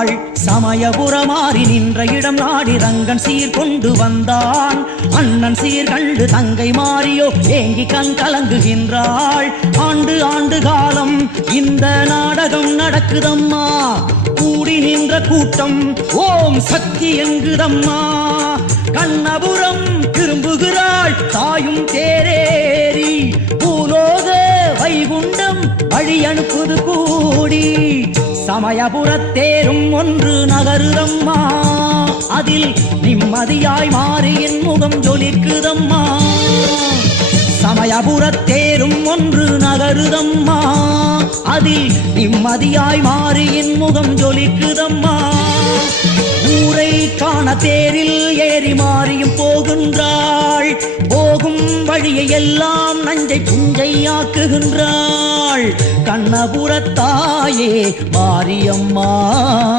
வருகின்றாள். சமயபுரமாறி நின்ற இடம் நாடி ரங்கன் சீர் கொண்டு வந்தான். அண்ணன் சீர் கண்டு தங்கை மாறியோ ஏங்கி கண் கலங்குகின்றாள். ஆண்டு ஆண்டு காலம் இந்த நாடகம் நடக்குதம்மா. கூடி நின்ற கூட்டம் ஓம் சக்தி எங்குதம்மா. கண்ணபுரம் திரும்புகிறாள் தாயும் தேரேறி. பூலோக வைகுண்டம் வழி அனுப்புது கூடி. சமயபுரத்தேரும் ஒன்று நகருதம்மா. அதில் நிம்மதியாய் மாறி என் முகம் ஜொலிக்குதம்மா. சமயபுரத்தேரும் ஒன்று நகருதம்மா. அதில் நிம்மதியாய் மாறி என் முகம் ஜொலிக்குதம்மா. ஊரை காண தேரில் ஏறி மாறியும் போகின்றாள். போகும் வழியை எல்லாம் நஞ்சை புஞ்சையாக்குகின்றாள். கண்ணபுரத்தாயே மாரியம்மா.